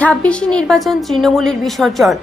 ছাব্বিশে নির্বাচন তৃণমূলের বিসর্জন।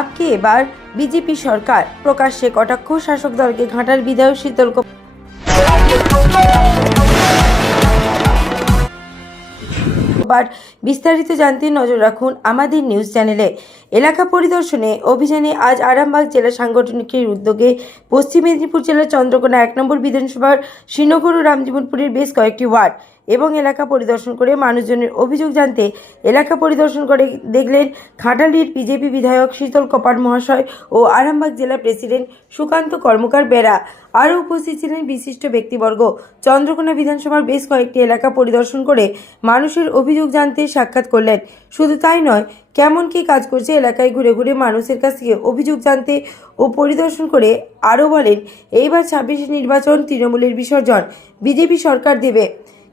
আপকে এবার বিজেপি সরকার? প্রকাশ্যে কটাক্ষ, শাসক দলকে ঘাটার বিধায়ক শীতল বিস্তারিত জানতে নজর রাখুন আমাদের নিউজ চ্যানেলে। এলাকা পরিদর্শনে অভিযানে আজ আরামবাগ জেলা সাংগঠনিকের উদ্যোগে পশ্চিম মেদিনীপুর জেলার চন্দ্রকোনা এক নম্বর বিধানসভার শ্রীনগর ও রামজীবনপুরের বেশ কয়েকটি ওয়ার্ড এবং এলাকা পরিদর্শন করে মানুষজনের অভিযোগ জানতে এলাকা পরিদর্শন করে দেখলেন ঘাটালির বিজেপি বিধায়ক শীতল কপাট মহাশয় ও আরামবাগ জেলা প্রেসিডেন্ট সুকান্ত কর্মকার বেড়া আরও উপস্থিত ছিলেন বিশিষ্ট ব্যক্তিবর্গ। চন্দ্রকোনা বিধানসভার বেশ কয়েকটি এলাকা পরিদর্শন করে মানুষের অভিযোগ জানতে সাক্ষাৎ করলেন। শুধু তাই নয় কেমন কী কাজ করছে এলাকায় ঘুরে ঘুরে মানুষের কাছ থেকে অভিযোগ জানতে ও পরিদর্শন করে আরও বলেন, এইবার ছাব্বিশে নির্বাচন তৃণমূলের বিসর্জন, বিজেপি সরকার দেবে।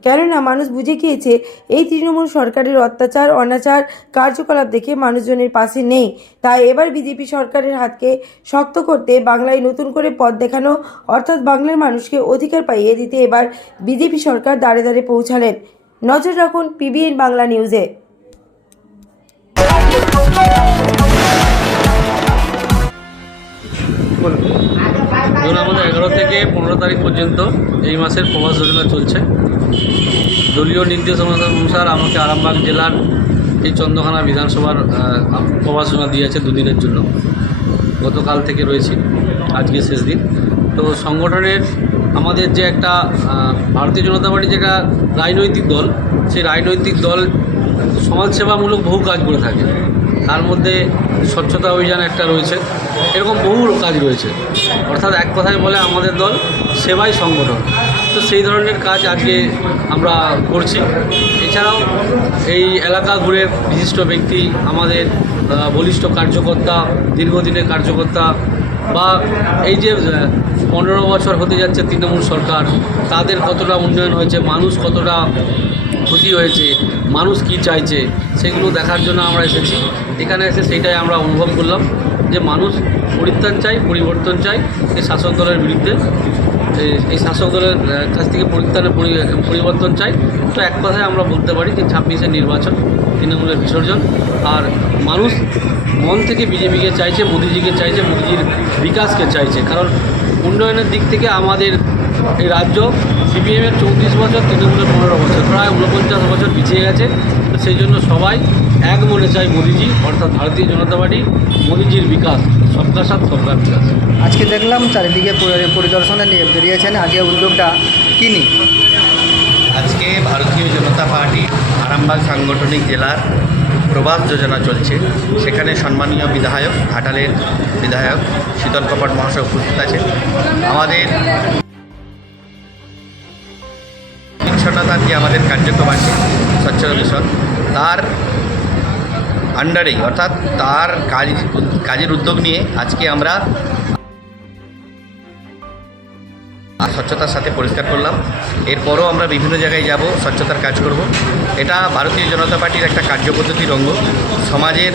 কেননা মানুষ বুঝে গিয়েছে এই তৃণমূল সরকারের অত্যাচার, অনাচার, কার্যকলাপ দেখে মানুষজনের পাশে নেই। তাই এবার বিজেপি সরকারের হাতকে শক্ত করতে বাংলায় নতুন করে পথ দেখানো, অর্থাৎ বাংলার মানুষকে অধিকার পাইয়ে দিতে এবার বিজেপি সরকার দাঁড়ে দাঁড়ে পৌঁছালেন। নজর রাখুন পিবিএন বাংলা নিউজে। ধরুন আমাদের এগারো থেকে পনেরো তারিখ পর্যন্ত এই মাসের প্রবাস যোজনা চলছে। দলীয় নির্দেশ অনুসার আমাকে আরামবাগ জেলার এই চন্দ্রখানা বিধানসভার প্রবাস যোজনা দিয়েছে দুদিনের জন্য। গতকাল থেকে রয়েছি, আজকে শেষ দিন। তো সংগঠনের আমাদের যে একটা ভারতীয় জনতা পার্টি যে একটা রাজনৈতিক দল, সেই রাজনৈতিক দল সমাজসেবামূলক বহু কাজ করে থাকে। তার মধ্যে স্বচ্ছতা অভিযান একটা রয়েছে। এরকম বহু কাজ রয়েছে। অর্থাৎ এক কথায় বলে আমাদের দল সেবাই সংগঠন। তো সেই ধরনের কাজ আজকে আমরা করছি। এছাড়াও এই এলাকা ঘুরে বিশিষ্ট ব্যক্তি, আমাদের বলিষ্ঠ কার্যকর্তা, দীর্ঘদিনের কার্যকর্তা বা এই যে পনেরো বছর হতে যাচ্ছে তৃণমূল সরকার, তাদের কতটা উন্নয়ন হয়েছে, মানুষ কতটা ক্ষতি হয়েছে, মানুষ কি চাইছে, সেগুলো দেখার জন্য আমরা এসেছি। এখানে এসে সেইটাই আমরা অনুভব করলাম, যে মানুষ পরিত্রাণ চাই পরিবর্তন চাই এই শাসক দলের বিরুদ্ধে। এই- শাসক দলের কাছ থেকে পরিত্রাণের পরি- পরিবর্তন চাই তো এক কথায় আমরা বলতে পারি যে ছাব্বিশের নির্বাচন, তৃণমূলের বিসর্জন। আর মানুষ মন থেকে বিজেপিকে চাইছে, মোদিজিকে চাইছে, মোদিজির বিকাশকে চাইছে। কারণ উন্নয়নের দিক থেকে আমাদের এই রাজ্য সিপিএমের চৌত্রিশ বছর তৃণমূলের পনেরো বছর প্রায় ঊনপঞ্চাশ বছর পিছিয়ে গেছে। তো সেই জন্য সবাই এক মনে চাই মোদিজি অর্থাৎ ভারতীয় জনতা পার্টি মোদিজির বিকাশ সবকা সাথ সবকা বিকাশ। আজকে দেখলাম চারিদিকে পরিদর্শনে নিয়ে বেরিয়েছেন আজকে উদ্যোগটা কী নিয়ে? আজকে ভারতীয় জনতা পার্টি আরামবাগ সাংগঠনিক জেলার প্রবাস যোজনা চলছে। সেখানে সম্মানীয় বিধায়ক ঘাটালের বিধায়ক শীতল কপাট মহাশয় উপস্থিত আছে আমাদের পরিচ্ছন্নতার যে আমাদের কার্যক্রম আছে স্বচ্ছতা মিশন। তার আন্ডারেই অর্থাৎ তার কাজ, কাজের উদ্যোগ নিয়ে আজকে আমরা স্বচ্ছতার সাথে পরিষ্কার করলাম। এরপরও আমরা বিভিন্ন জায়গায় যাব, স্বচ্ছতার কাজ করব। এটা ভারতীয় জনতা পার্টির একটা কার্যপদ্ধতির অঙ্গ। সমাজের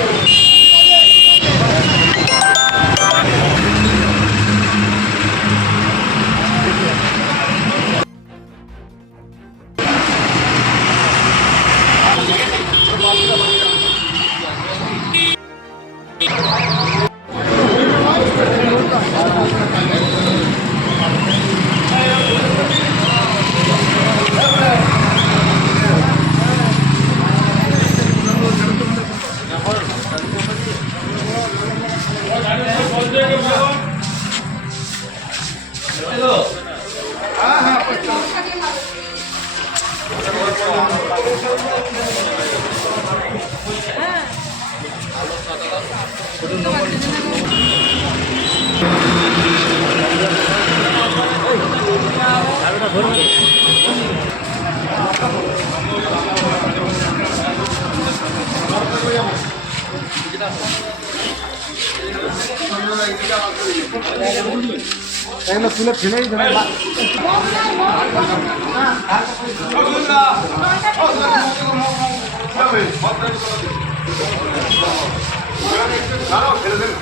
এগুলো তুলে ফেলেই দেবে Thank you. ছেড়ে দেন